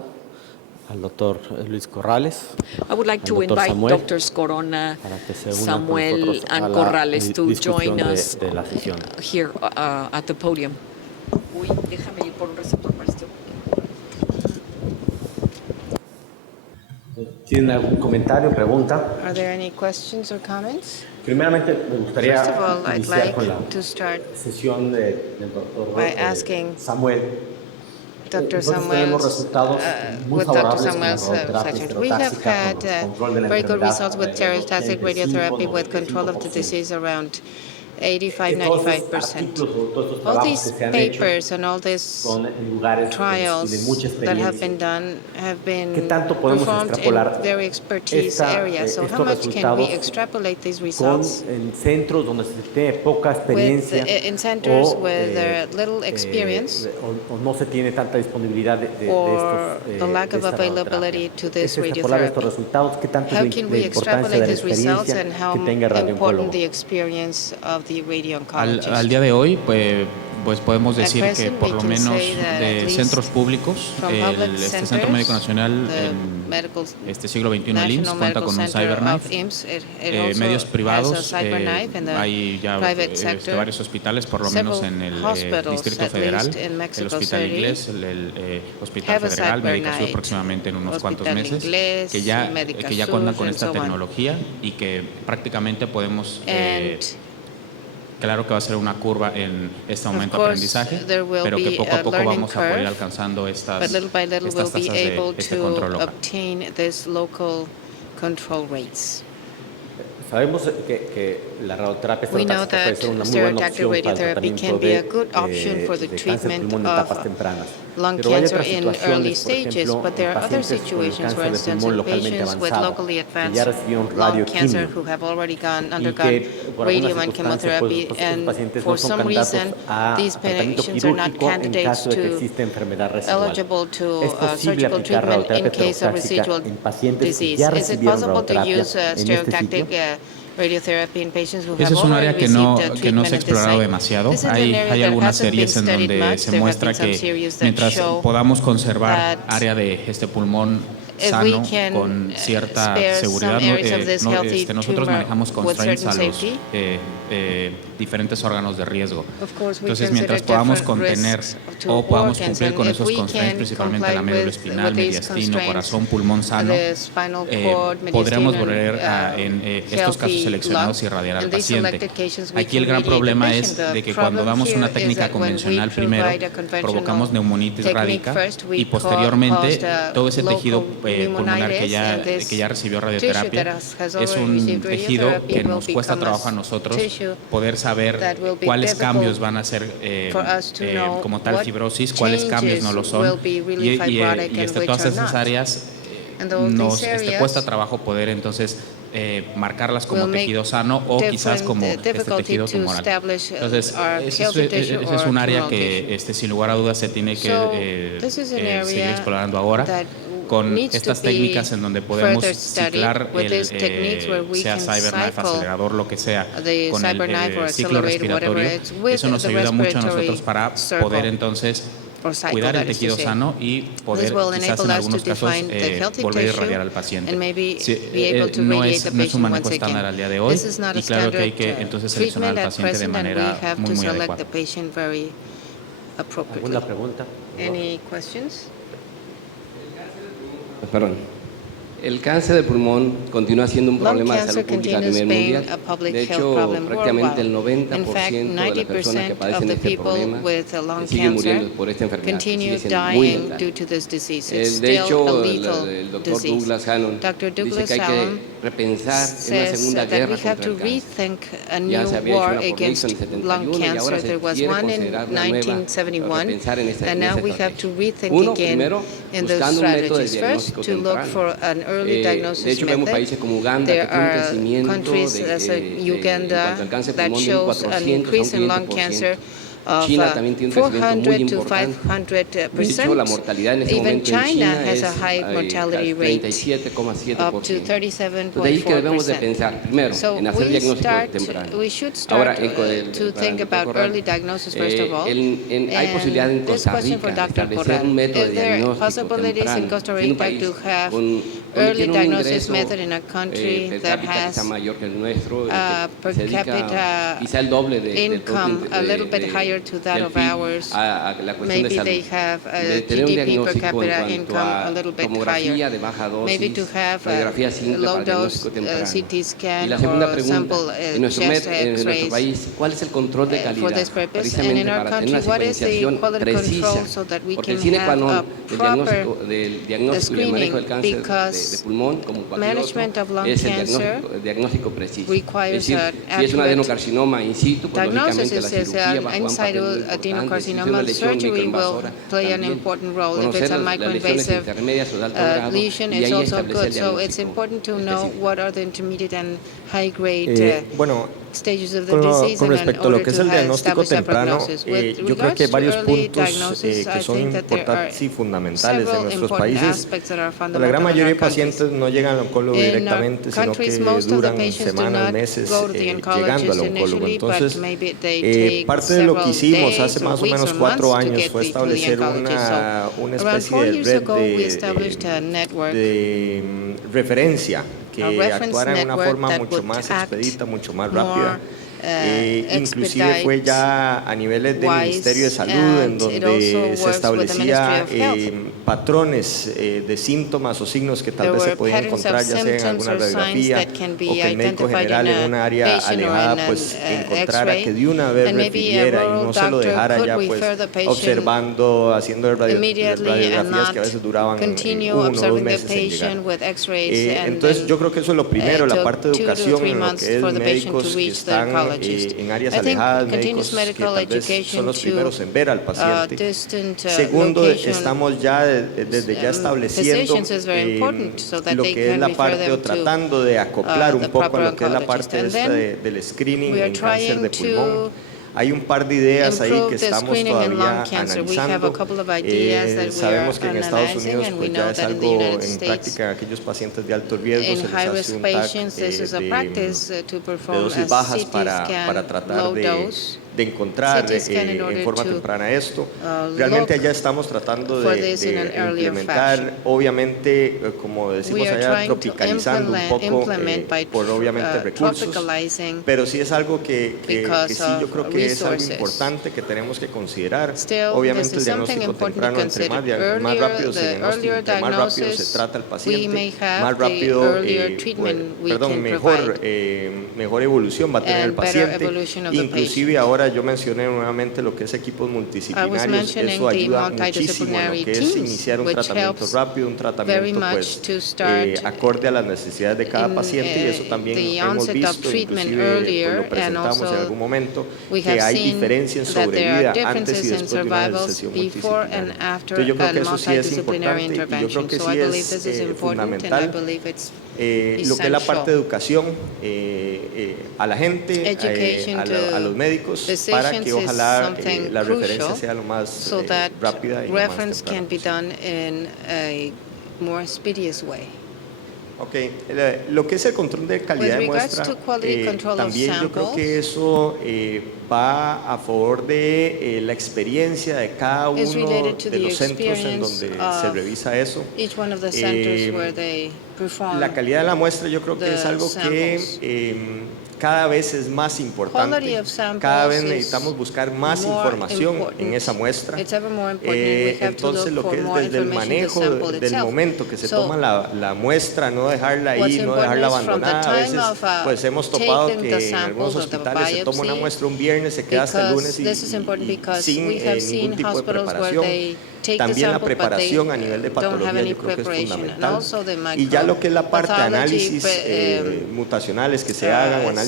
al doctor Luis Corrales. I would like to invite Drs. Corona, Samuel, and Corrales to join us here at the podium. Uy, déjame ir por un receptor para esto. ¿Tienen algún comentario, pregunta? Are there any questions or comments? Primeramente, me gustaría First of all, I'd iniciar like con la to start sesión del doctor by asking Samuel. Dr. Nosotros Samuel's, tenemos resultados muy with Dr. favorables con la Samuel's radioterapia session. We have estereotáxica, had con control de la very good enfermedad results with stereotactic radiotherapy with control of the disease around 85-95%. All these papers and all these trials that have been done have been performed in very expertise areas. So how much can we extrapolate these results en centros donde se tiene poca experiencia in centers with little experience o no se tiene tanta disponibilidad de or the lack of availability to this radiotherapy? How can we extrapolate these results and how important the experience of the radio oncologist? Al día de hoy, pues podemos decir que por lo menos de centros públicos, este Centro Médico Nacional, este siglo XXI, el IMSS, cuenta con un CyberKnife. Medios privados, hay ya varios hospitales, por lo menos en el Distrito Federal, el Hospital Inglés, el Hospital Federal, Médica Sur próximamente en unos cuantos meses, que ya cuentan con esta tecnología y que prácticamente podemos... Claro que va a ser una curva en este aumento de aprendizaje, pero que poco a poco vamos a poder ir alcanzando estas tasas de este control local. Sabemos que la radioterapia estereotáxica puede ser una muy buena opción para el tratamiento de cáncer de pulmón en etapas tempranas. Lung cancer in early stages, but there are other situations, for instance, in patients with locally advanced lung cancer who have already undergone radium and chemotherapy, and for some reason, these patients are not candidates eligible to surgical treatment in case of residual disease. Is it possible to use stereotactic radiotherapy in patients who have Ese es un área already que no received se ha treatment at the explorado site? demasiado. This is an Hay area that algunas hasn't been series en studied donde much. se There have muestra been some que series that mientras show podamos conservar that área de este pulmón if we sano can con cierta spare seguridad, some areas of this healthy nosotros tumor manejamos with constraints certain a los safety. diferentes órganos de riesgo. Of course, we Entonces, consider mientras podamos different contener risks to o podamos organs, cumplir and con if esos we constraints, can principalmente la comply médula with espinal, these mediastino, constraints, corazón, pulmón sano, the spinal cord, podremos mediastinum, volver en estos casos healthy seleccionados lung. irradiar al In these paciente. selected cases, we Aquí el can gran radiate the problema patient. es The de que cuando problem damos una here is técnica that when we convencional primero, provide a conventional provocamos neumonitis technique rádica first, we y posteriormente caused todo ese tejido local pulmonar que pneumonitis, and this ya recibió tissue radioterapia that has es already un received tejido radiotherapy que will nos cuesta become trabajo a nosotros poder saber cuáles cambios van a ser como tal fibrosis, cuáles cambios no lo son, y todas esas áreas nos cuesta trabajo poder entonces marcarlas como tejido sano o quizás como tejido tumoral. Entonces, ese es un área que sin lugar a dudas se tiene que seguir explorando ahora con estas técnicas en donde podemos ciclar sea CyberKnife, acelerador, lo que sea, con el ciclo respiratorio. Eso nos ayuda mucho a nosotros para poder entonces cuidar el tejido sano y poder quizás en algunos casos volver a irradiar al paciente. No es un manejo estándar al día de hoy y claro que hay que entonces seleccionar al paciente de manera muy adecuada. ¿Alguna pregunta? Any questions? Perdón. El cáncer de pulmón continúa siendo un problema de salud pública a nivel mundial. De hecho, prácticamente el 90% de las personas que padecen este problema siguen muriendo por esta enfermedad. Sigue siendo muy letal. De hecho, el doctor Douglas Hannon dice que hay que repensar en una segunda guerra contra el cáncer. Ya se había hecho una por Nixon en el 71 y ahora se quiere considerar una nueva, repensar en esa estrategia. Uno, primero, buscando un método de diagnóstico temprano. De hecho, vemos países como Uganda que tienen un crecimiento en cuanto al cáncer de pulmón de un 400 a un 500%. China también tiene un crecimiento muy importante. De hecho, la mortalidad en este momento en China es 37,7%. De ahí que debemos de pensar, primero, en hacer diagnóstico temprano. Ahora, hay posibilidad en Costa Rica de establecer un método de diagnóstico temprano. En un país tiene un ingreso per cápita quizá mayor que el nuestro, que se dedica quizá el doble del to that of ours. A la cuestión Maybe de they have a tener un GDP per diagnóstico capita en cuanto income a a little bit tomografía higher. de baja dosis, Maybe to have radiografía a simple low para dose diagnóstico temprano. CT Y scan la segunda or pregunta, sample en nuestro chest país, ¿cuál es el control de for calidad? this purpose? And Precisamente in our para tener country, una what is the secuenciación quality precisa. control so that we Porque can el sine qua have non a del diagnóstico y el manejo del cáncer de pulmón, como cualquier management of otro, lung es el cancer diagnóstico preciso. requires Es decir, an si es un accurate adenocarcinoma in situ, pues diagnosis. lógicamente la cirugía va a jugar un papel muy importante. Si es una Adenocarcinoma lesión surgery will microinvasora, play an también important role. If conocer it's a las lesiones microinvasive intermedias o de alto grado lesion, y it's ahí also establecer good. el So it's diagnóstico important to know específico. what are the intermediate and high grade Bueno, stages of the con disease con and in respecto a lo order que es to el diagnóstico establish a temprano, prognosis. With yo creo que hay regards to varios early puntos diagnosis, que I son think that there are importantes y fundamentales en several nuestros important países. aspects that are La fundamental gran in mayoría our de countries. pacientes no llegan al oncólogo In our directamente, sino countries, que most of the duran patients do semanas, not meses go to the llegando oncologist al oncólogo. initially, but Entonces, maybe they take parte de lo que several hicimos days hace or más o weeks menos or 4 months to años get fue to the establecer oncologist. So, una around especie 4 de years red ago, we established a network, de referencia que a reference actuara en una network forma that mucho would más act expedita, mucho más more, rápida. Inclusive fue ya a niveles del Ministerio de Salud, en donde se establecía patrones de síntomas o signos que tal vez se podían encontrar ya sea en alguna radiografía o que el médico general en un área alejada pues encontrara que de una vez refiriera y no se lo dejara ya pues observando, haciendo radiografías que a veces duraban 1 o 2 meses en llegar. Entonces yo creo que eso es lo primero, la parte de educación en lo que es médicos que están en áreas alejadas, médicos que tal vez son los primeros en ver al paciente. Segundo, estamos ya desde ya estableciendo lo que es la parte o tratando de acoplar un poco a lo que es la parte esta del screening en cáncer de pulmón. Hay un par de ideas ahí que estamos todavía analizando. Sabemos que en Estados Unidos pues ya es algo en práctica en aquellos pacientes de alto riesgo se les hace un TAC de dosis bajas para tratar de encontrar en forma temprana esto. Realmente allá estamos tratando de implementar, obviamente, como decimos allá, tropicalizando un poco por obviamente recursos, pero sí es algo que sí yo creo que es algo importante que tenemos que considerar. Obviamente el diagnóstico temprano, entre más rápido se diagnostica, entre más rápido se trata al paciente, más rápido, mejor evolución va a tener el paciente. Inclusive ahora muestra, yo mencioné nuevamente lo que es equipos multidisciplinarios, eso ayuda muchísimo en lo que es iniciar un tratamiento rápido, un tratamiento pues, acorde a las necesidades de cada paciente, y eso también hemos visto, inclusive pues, lo presentamos en algún momento, que hay diferencia en sobrevida antes y después de una sesión multidisciplinaria. Entonces yo creo que eso sí es importante, y yo creo que sí es fundamental. Lo que es la parte de educación a la gente, a los médicos, para que ojalá la referencia sea lo más rápida y lo más temprana. Okay. Lo que es el control de calidad de muestra, también yo creo que eso va a favor de la experiencia de cada uno de los centros en donde se revisa eso. La calidad de la muestra yo creo que es algo que cada vez es más importante, cada vez necesitamos buscar más información en esa muestra, entonces lo que es desde el manejo del momento que se toma la muestra, no dejarla ahí, no dejarla abandonada. A veces pues hemos topado que en algunos hospitales se toma una muestra un viernes, se queda hasta el lunes y sin ningún tipo de preparación. También la preparación a nivel de patología yo creo que es fundamental, y ya lo que es la parte de análisis mutacionales que se hagan o análisis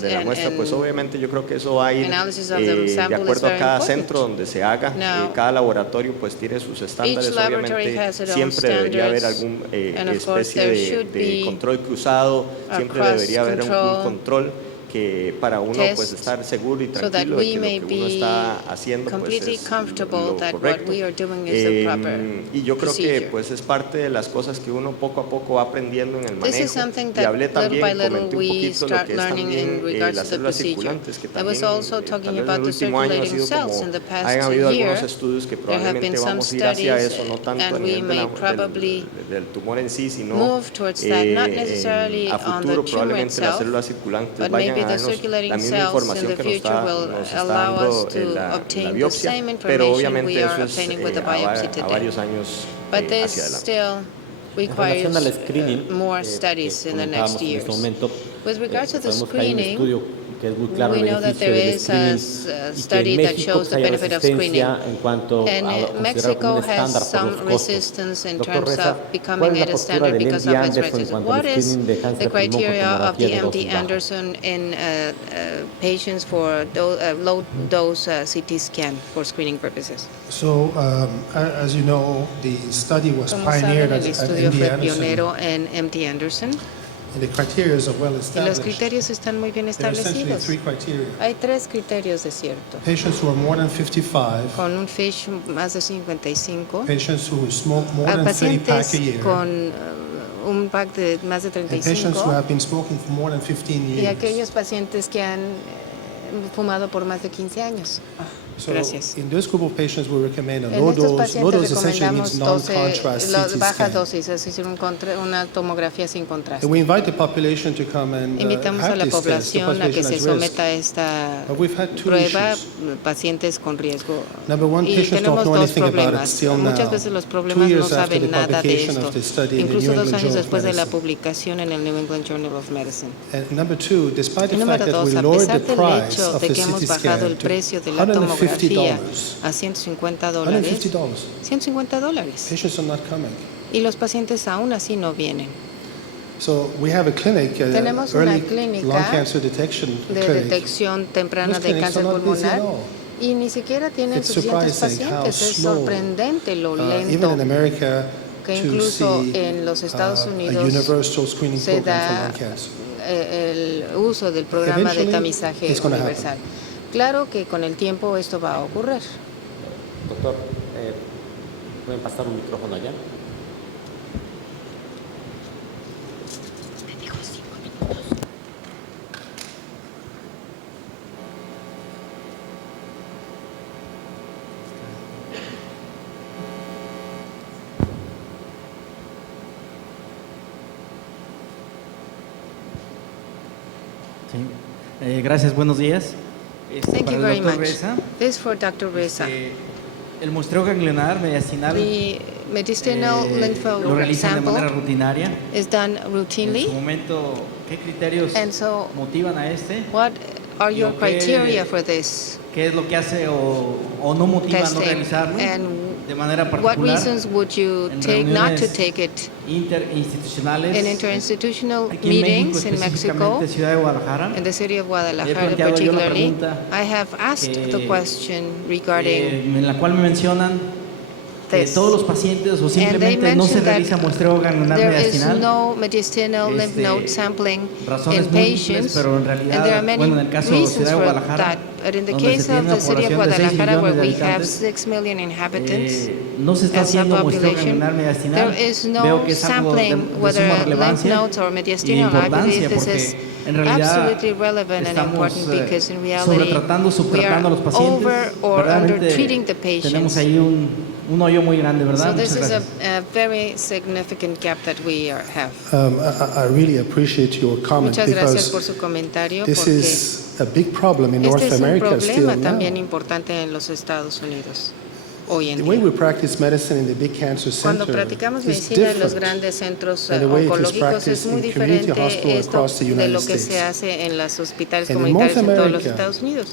de la muestra, pues obviamente yo creo que eso va a ir de acuerdo a cada centro donde se haga, cada laboratorio pues tiene sus estándares, obviamente siempre debería haber alguna especie de control cruzado, siempre debería haber un control que para uno pues estar seguro y tranquilo de que lo que uno está haciendo pues es lo correcto, y yo creo que pues es parte de las cosas que uno poco a poco va aprendiendo en el manejo, y hablé también, comenté un poquito lo que es también las células circulantes, que también tal vez en el último año ha sido como, han habido algunos estudios que probablemente vamos a ir hacia eso, no tanto a nivel del tumor en sí, sino a futuro probablemente las células circulantes vayan a darnos la misma información que nos está dando la biopsia, pero obviamente eso es a varios años hacia adelante. En relación al screening, comentábamos en este momento, sabemos que hay un estudio que es muy claro el beneficio del screening, y que en México hay resistencia en cuanto a considerar como un estándar por los costos. Doctor Reza, ¿cuál es la postura del MD Anderson en cuanto al screening de cáncer de pulmón con tomografía de dosis baja? Anderson in patients for low dose CT scan for screening purposes? So, as you know, the study was Como pioneered saben, el at estudio MD fue Anderson, pionero en MD Anderson, and the criteria are well y los established. criterios están muy bien There are essentially establecidos. three criteria. Hay 3 criterios, es cierto. Patients who are more than 55, Con un FISH más de 55, patients who smoke more a than 30 pack a pacientes year, con un pack de más de and patients who 35, have been smoking for more than 15 y years. aquellos pacientes que han fumado por más de 15 años. So Gracias. in this group of patients, we recommend a En low estos dose. Low pacientes dose essentially means recomendamos non-contrast CT bajas scan. dosis, es decir, una tomografía sin contraste. And we invite the population to come and Invitamos a have la this test. The población a que population se at risk. someta a esta But we've had two prueba, issues. pacientes con riesgo. Number one, Y patients tenemos don't know dos anything about it problemas. still Muchas now. veces los 2 problemas no years after the saben nada de publication esto. of the study in the Incluso New 2 England años Journal of después de la Medicine. publicación en el New England Journal of Medicine. And number two, despite the Y fact número that we 2, a lowered pesar the del price hecho of de the que hemos CT bajado scan el to precio de la tomografía a $150, $150, $150, patients are not coming. y los pacientes aún así no vienen. So we have a clinic, Tenemos una early clínica lung cancer detection de clinic. detección temprana Those de clinics cáncer are not busy at pulmonar, all. y ni siquiera tienen It's suficientes surprising how pacientes. Es slow, sorprendente lo even lento in America, que to incluso see en los Estados a Unidos universal screening se program for da lung cancer. el uso del programa de Eventually, tamizaje it's gonna universal. Claro que con el tiempo esto va a ocurrir. Doctor, ¿pueden pasar un micrófono allá? Sí. Gracias, buenos días. Thank Para you el very doctor much. Reza, This for Dr. Reza. el muestreo ganglionar mediastinal The mediastinal lymph lo realizan de manera sample rutinaria. is done En routinely. su momento, ¿qué criterios And so motivan a este? what are your criteria for this ¿Qué es lo que hace o no motiva a no testing? realizarlo And de manera what particular reasons would you en take not to reuniones take it interinstitucionales in interinstitutional aquí en México, meetings in Mexico, específicamente Ciudad de Guadalajara? in the city of He Guadalajara planteado yo la particularly? pregunta I have asked the question regarding en la cual me mencionan que this. todos los pacientes o And they simplemente no se mentioned realiza that muestreo ganglionar there is mediastinal. no mediastinal lymph node sampling Razones in múltiples, patients, pero en and there realidad, are many bueno, en el caso de reasons Ciudad de for Guadalajara, that. But in the donde case se tiene of una the city of población de 6 Guadalajara, where millones de we have habitantes, 6 million inhabitants no se está as a haciendo muestreo population, ganglionar mediastinal. there is Veo no que es algo sampling, de whether suma lymph relevancia nodes or y mediastinal. I importancia, believe this porque is en realidad absolutely relevant and estamos important because in reality sobretratando, we subtratando a los are pacientes. over or Verdaderamente under treating the tenemos patients. ahí un hoyo muy grande, ¿verdad? So Muchas this is gracias. a very significant gap that we have. I really appreciate your comment Muchas gracias por because su comentario this porque is a big problem in North este es un America still problema now. también importante en los Estados Unidos hoy en The way día. we practice medicine in the big cancer Cuando center practicamos is medicina en los different grandes centros than the way it is oncológicos es practiced muy in community diferente hospital esto across the de United lo que States. se hace en los hospitales And in comunitarios North en todos los America, Estados Unidos.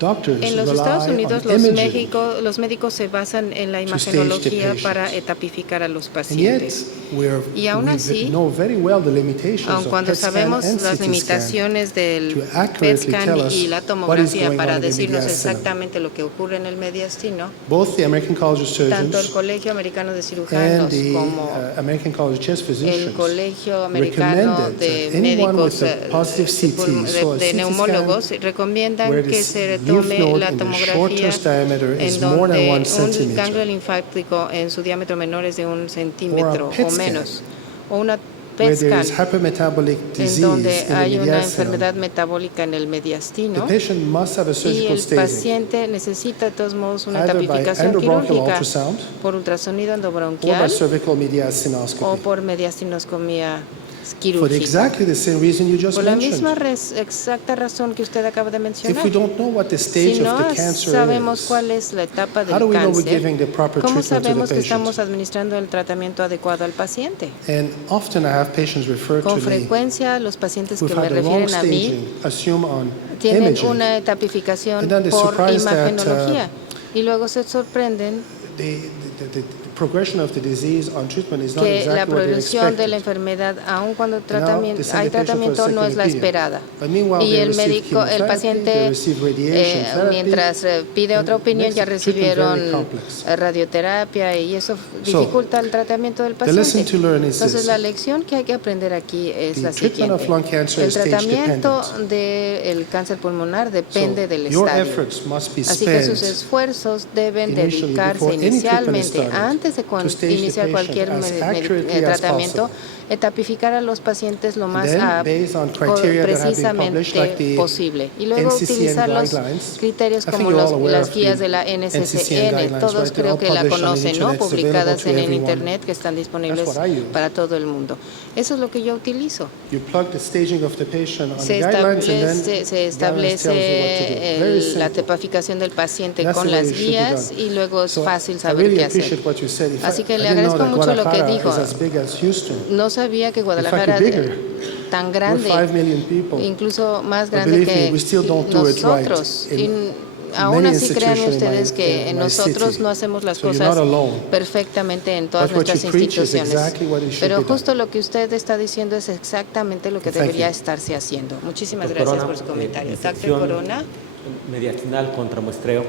doctors En los Estados rely Unidos on imaging, los médicos se basan en la to stage the imagenología patient. para etapificar a los and yet pacientes. Y we aún así, know very well the limitations aun of cuando PET scan sabemos and las CT scan limitaciones del to PET accurately scan tell us y la what is tomografía going para on in the decirnos mediastinum. exactamente lo que ocurre en el mediastino, Both the American College of tanto el Surgeons Colegio Americano de and Cirujanos the como American College of Chest el Physicians Colegio Americano recommended de that anyone Médicos with a positive CT, so a de CT neumólogos scan recomiendan where que the se lymph tome node la in the tomografía shortest diameter is en more than donde 1 un ganglio centimeter. linfático en su diámetro menor es de 1 centímetro PET o scan, menos, o una where PET there scan is hypermetabolic en disease donde in the hay una mediastinum. enfermedad metabólica en el The mediastino patient must have a y surgical el staging, paciente necesita de todos modos una either by tapificación endobronchial quirúrgica ultrasound por ultrasonido or by endobronquial cervical o mediastinoscopy. por mediastinoscomía For quirúrgica. exactly the same reason you just Por la misma mentioned. exacta razón que usted acaba de If mencionar. we don't know what the Si stage no of the cancer sabemos is, cuál es la etapa how do del we know we're cáncer, giving the proper ¿cómo treatment to sabemos the que patient? estamos administrando el tratamiento adecuado al paciente? And often I have patients refer to Con me frecuencia, los pacientes who've que me had the wrong refieren a mí staging, assume on tienen imaging, una etapificación And then they're por surprised that, imagenología y luego se sorprenden the progression of the disease on treatment is not que la exactly what they progresión de la expected. enfermedad, aun cuando they send hay the patient for a tratamiento, no es la second opinion. esperada. But meanwhile, Y they el receive médico, el chemotherapy, they paciente, receive radiation therapy, mientras pide and otra opinión, makes ya the treatment very recibieron complex. radioterapia y eso dificulta el tratamiento del the lesson paciente. to learn is Entonces, this. la lección que hay que aprender aquí es The la treatment of siguiente. lung cancer El is stage tratamiento dependent. del cáncer pulmonar depende So, del your estadio. efforts must be Así que sus spent esfuerzos deben initially dedicarse before any treatment is inicialmente, started, antes de to stage the iniciar cualquier patient as accurately as tratamiento, possible. etapificar a los pacientes lo más then, based on criteria that have been published, like precisamente the posible. Y luego NCCN utilizar los guidelines. criterios I think como you're all aware las of guías the de la NCCN NCCN. guidelines, Todos right? They're creo all que la published on the conocen, ¿no? internet, it's Publicadas available to en el everyone. Internet, que están disponibles That's what I use. para todo el mundo. Eso es lo que yo utilizo. You plug the staging of the patient on Se the guidelines, and then establece, guidelines tells you what to do. Very la simple. tapificación del paciente That's con the way las it should be guías done. y luego es So, fácil I saber really qué hacer. appreciate what you said. Así que I le didn't know agradezco that mucho lo que Guadalajara dijo. is as big as Houston. No sabía que Guadalajara In fact, we're bigger. tan We're grande, 5 million people. incluso más But grande believe que me, we still don't do it right nosotros. in Y aún many así créanme institutions in ustedes my- que in my nosotros city. no hacemos las So you're cosas not alone. perfectamente en todas But what nuestras you preach is instituciones. exactly what it should Pero be done. justo lo que usted está diciendo es exactamente lo que Thank debería you. estarse haciendo. Muchísimas Doctor gracias Corona, por su comentario. Dr. disección Corona. mediastinal contra muestreo.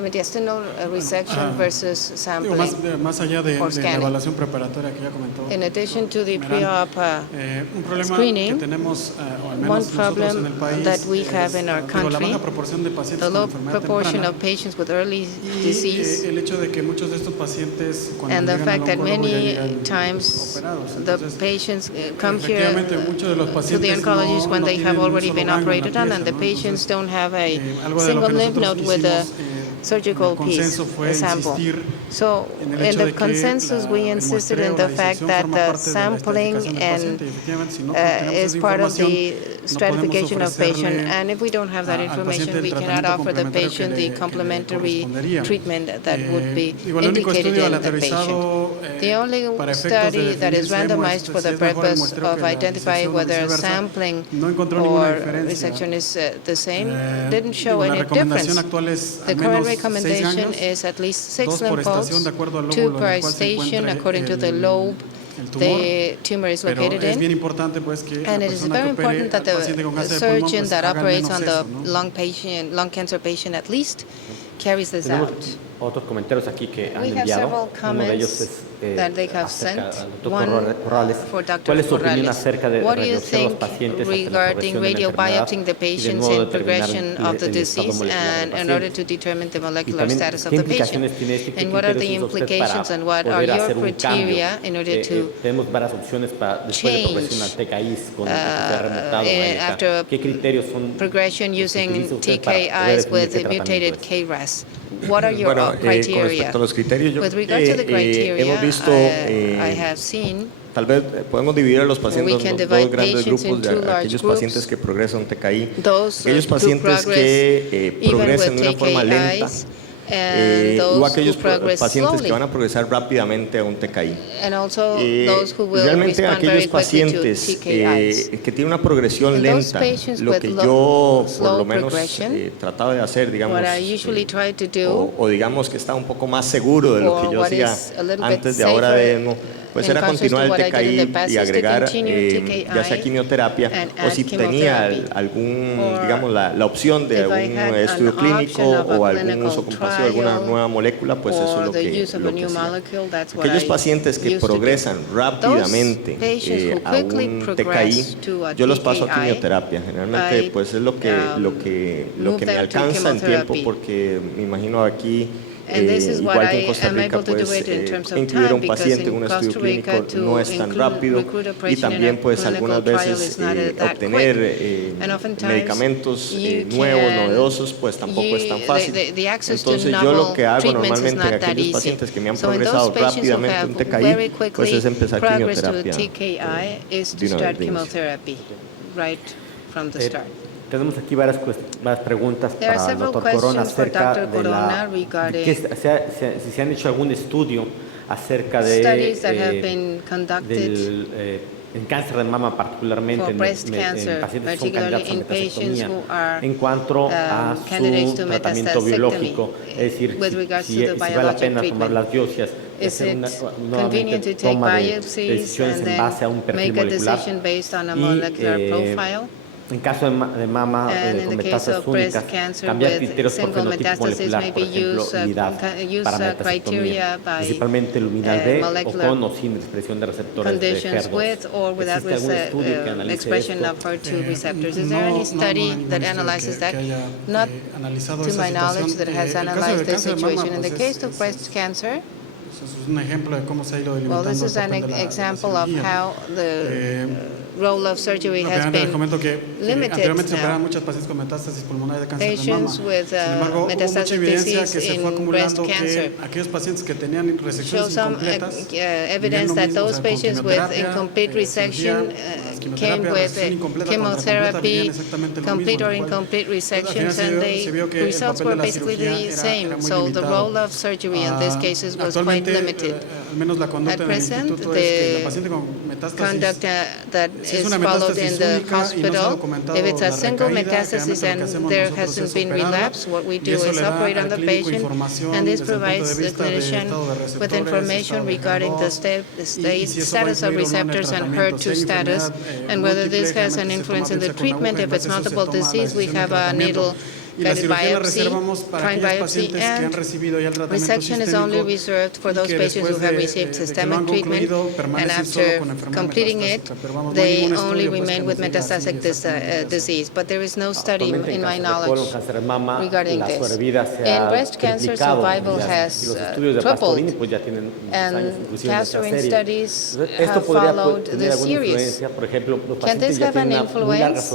Mediastinal resection versus Digo, sampling. más allá de or la scanning. evaluación preparatoria que ya comentó. In addition to the Meran, pre-op un problema screening, que tenemos, o al one menos nosotros problem en el país, that we have in our la country, baja proporción de pacientes the con low enfermedad proportion temprana of patients with early y disease, el hecho de que muchos de estos pacientes cuando and the llegan al fact that oncólogo ya many llegan times operados. the Entonces, patients come here efectivamente, muchos de los to the pacientes oncologist when no they have tienen un already solo been ganglio en la operated on, and the pieza, ¿no? patients Entonces, don't have a algo de lo single que lymph nosotros node with a hicimos, surgical el piece, consenso fue a sample. insistir So in the consensus, we insisted in the fact that the sampling and is part of the stratification of patient, and if we don't have that information, we cannot offer the patient the complementary treatment that would be indicated in the patient. The only study that is randomized for the purpose of identifying whether sampling or resection is the same didn't show any difference. The current recommendation is at least 6 lymphodes, 2 per station according to the lobe the tumor is located in. And it is very important that the surgeon that operates on the lung cancer patient at least carries this out. Otros comentarios aquí que han We have enviado. several Uno de ellos comments es that they have acerca sent. al One doctor Corrales. for Dr. ¿Cuál es su opinión Corrales. acerca de What do you reducir a los think pacientes ante la regarding progresión de la radio enfermedad biopsying the y de patients modo in progression determinar of the el estado disease molecular and del in order paciente? to determine the Y molecular también, status of ¿qué the patient? implicaciones tiene esto y qué And what are the criterios usa usted implications para and what are poder your hacer un criteria cambio? in order to Tenemos varias opciones para después de progresión al TKI con remutado. after ¿Qué criterios son progression los que using utiliza usted para poder TKIs definir with qué tratamiento mutated es? KRAS? What are your Con criteria? respecto a los criterios, yo With creo regard to the que criteria, hemos visto, I have seen tal vez podemos dividir a los pacientes we can en divide dos grandes patients grupos into de large aquellos groups. pacientes que progresan TKI, those aquellos who pacientes progress que even progresan with de una forma lenta, TKIs and o those who aquellos progress pacientes slowly. que van a progresar rápidamente a un TKI. And also those who will Realmente respond very aquellos quickly to pacientes TKIs. que tienen una progresión And those lenta, patients lo with que yo por slow lo menos progression, trataba de hacer, digamos, what I usually try to do, o digamos que estaba un poco más seguro de lo que or yo what hacía is a little bit antes de ahora de safer pues in era contrast to continuar what el I did in the TKI past y is to agregar continue TKI ya sea quimioterapia and o add si tenía chemotherapy. algún, Or digamos, la opción de if I algún had an estudio clínico option of a o algún clinical uso compasivo de alguna trial nueva molécula, pues eso es or lo the que use of a new hacía. molecule, that's what Aquellos I pacientes que used to do. progresan rápidamente Those patients who a quickly un progress TKI, to a yo los paso a TKI, quimioterapia. Generalmente I, pues es lo que move me them to alcanza en tiempo, chemotherapy. porque me imagino aquí And this is what igual que en I Costa am Rica, able to do pues it in terms of incluir a time, un because paciente en in un Costa estudio Rica clínico to no es tan include rápido recruit a y patient in también a pues clinical algunas trial veces is not that obtener quick. And oftentimes medicamentos you nuevos, can- novedosos, pues tampoco es tan fácil. The access to Entonces yo lo novel que hago treatments is normalmente en not that aquellos easy. pacientes que me han So in progresado those patients who rápidamente have un very TKI, quickly pues es empezar progress to a quimioterapia. TKI is to de una start vez de inicio. chemotherapy right from the start. Tenemos aquí varias preguntas There are para el several doctor Corona questions for acerca Dr. de Corona regarding si se han hecho algún estudio acerca de studies that have been conducted en cáncer de mama, particularmente for en breast cancer, en pacientes que son particularly candidatos a in patients metasectomía, who are en cuanto a candidates su to tratamiento metastatic biológico, es decir, with regards si to the vale la biologic pena tomar treatment. las biopsias, Is hacer it nuevamente convenient to take toma de biopsies decisiones and en base a un then perfil make a molecular. decision based on a Y, molecular profile? En caso de mama And in con the case metástasis of breast únicas, cancer cambiar with criterios por single fenotipo metastasis molecular, may por be ejemplo, unidad para metasectomía, criteria by principalmente luminal B o molecular con o sin expresión de receptores de conditions HER2. with or without ¿Existe algún estudio que analice expression esto? of HER2 receptors. Is there any study that analyzes that? Not to my knowledge that has analyzed this situation. In the case of breast cancer, Es un ejemplo de cómo se ha ido well, delimitando this el is an papel de la example of cirugía. how the role of surgery has Rápidamente les been comento que limited anteriormente se operaban now. muchas pacientes con metástasis pulmonar de cáncer de Patients mama. with Sin embargo, hubo mucha metastatic evidencia disease que se fue in breast acumulando cancer. que aquellos pacientes que tenían Show resecciones some incompletas evidence that those patients with incomplete resection came with chemotherapy, complete or incomplete resections, and the results were basically the same. So the role of surgery in these cases was quite limited. At present, the conduct that is followed in the hospital, if it's a single metastasis and there hasn't been relapse, what we do is operate on the patient, and this provides the clinician with information regarding the status of receptors and HER2 status, and whether this has an influence in the treatment. If it's multiple disease, we have a needle-guided biopsy, prime biopsy, and resection is only reserved for those patients who have received systemic treatment, and after completing it, they only remain with metastatic disease. But there is no study, in my knowledge, regarding this. In breast cancer, survival has tripled, and Castorin studies have followed the series. Can this have an influence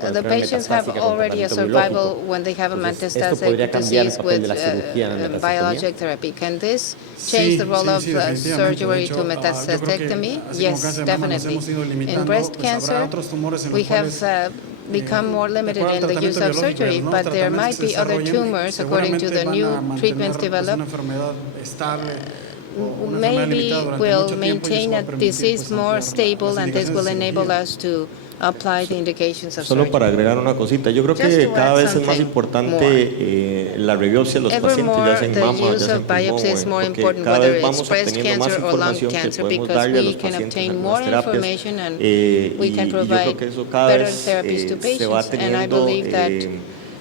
con the enfermedad patients have metastásica con already a tratamiento survival biológico. when they have a Entonces, esto podría metastatic cambiar el disease papel with de la cirugía en la metastasectomía. biologic therapy. Can this change the role of definitivamente. De surgery hecho, to yo creo que metastatectomy? así como Yes, cáncer de mama nos definitely. hemos ido In limitando, breast pues habrá cancer, otros tumores en we los have cuales become more de limited acuerdo al in the use tratamiento of biológico y surgery, los nuevos but there tratamientos might que be se other desarrollen, tumors according to seguramente the van new a mantener treatments pues, una developed. enfermedad estable o una enfermedad Maybe limitada durante will mucho tiempo y eso maintain va a a permitir disease pues, more ampliar stable, las and this indicaciones will de enable cirugía. us to apply the indications of Solo surgery. para agregar una cosita, yo creo Just que to cada add vez es más something importante la rebiopsia de los pacientes, ya Evermore, sea en the mama, ya use sea en of pulmón, biopsy is more porque important, cada whether vez it's vamos breast obteniendo más cancer or lung información que cancer, podemos because darle a we los can pacientes en obtain algunas more terapias. information and we can Y yo creo provide que eso cada better vez therapies to se va patients. And I teniendo believe that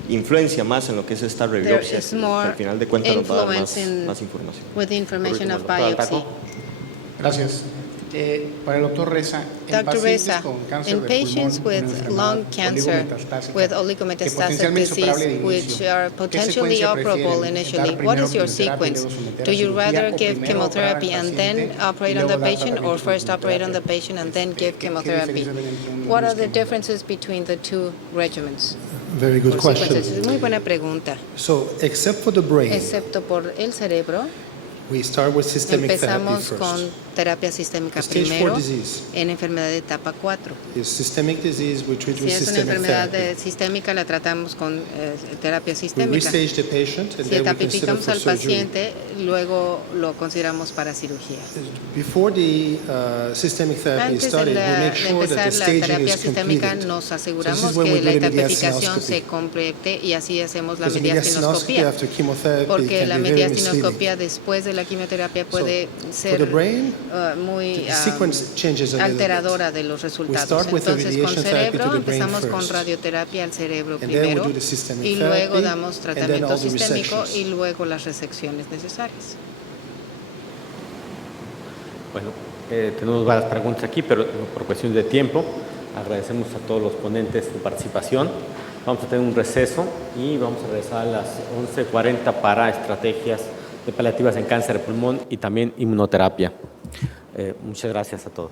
influencia más en lo que es esta there rebiopsia, is que more al final de cuentas nos va a dar influence más información. with the information of Por último, el doctor biopsy. Altaco. Gracias. Para el doctor Reza, en Dr. pacientes Reza, con cáncer in de patients pulmón with con lung enfermedad cancer oligometastasia, with que oligometastatic potencialmente es operable de disease, which inicio, are ¿qué potentially secuencia operable prefieren? initially, ¿Dar what primero is your quimioterapia y sequence? luego someter a Do you cirugía, rather o give primero operar al chemotherapy and then paciente operate y on the luego dar patient, or tratamiento con first operate on the quimioterapia? patient and then give ¿Qué chemotherapy? diferencias ven entre uno y What otro are the esquema? differences between the two regimens? Very good Or question. sequences? Es muy buena pregunta. So, except for the brain, Excepto por el cerebro, we start with systemic therapy empezamos first. con terapia sistémica Stage 4 primero disease en enfermedad de etapa 4. is systemic disease, we treat Si with es una systemic enfermedad therapy. sistémica, la tratamos con terapia We sistémica. restage the patient and Si then we consider etapificamos for al surgery. paciente, luego lo consideramos para cirugía. Before the systemic therapy Antes started, we de make sure that empezar the la staging terapia is sistémica, completed. nos So this aseguramos is when que we la do the etapificación mediastinoscopy. se complete y así hacemos la Because the mediastinoscopy mediastinoscopia. after chemotherapy Porque can la be very mediastinoscopia misleading. después de la quimioterapia puede For ser the brain, muy the sequence changes a little bit. alteradora de los resultados. start with the Entonces, con radiation therapy to cerebro the brain empezamos con first. radioterapia al cerebro And then we primero do the systemic y luego therapy, damos and then tratamiento all the sistémico resections. y luego las resecciones necesarias. Bueno, tenemos varias preguntas aquí, pero por cuestión de tiempo, agradecemos a todos los ponentes su participación. Vamos a tener un receso y vamos a regresar a las 11:40 para estrategias de paliativas en cáncer de pulmón y también inmunoterapia. Muchas gracias a todos.